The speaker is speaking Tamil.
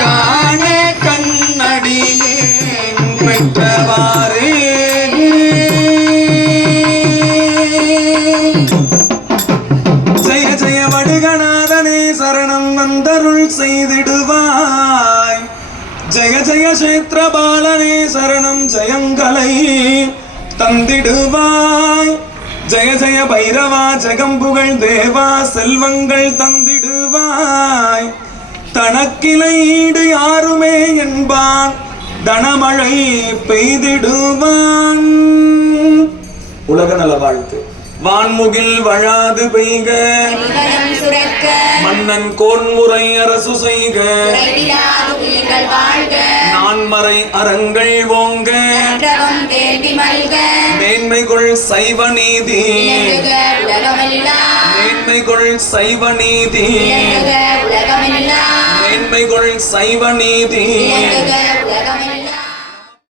காண கண்ணடியே பெற்றவாறு ஜெய ஜெய வடுகநாதனே சரணம் வந்தருள் செய்திடுவாய். ஜெய ஜெய சேத்திரபாலனே சரணம் ஜெயங்களை தந்திடுவாய். ஜெய ஜெய பைரவா ஜெகம்புகழ் தேவா செல்வங்கள் தந்திடுவாய். தனக்கிளை ஈடு யாருமே என்பான். தனமழை பெய்திடுவான். உலக நல வாழ்த்து. வான்முகில் வழாது பெய்க. மன்னன் கோன்முறை அரசு செய்க. நான்மறை அறங்கள் ஓங்க. மேன்மைகொள் சைவ நீதி மேன்மைகொள் சைவ நீதி சைவ நீதி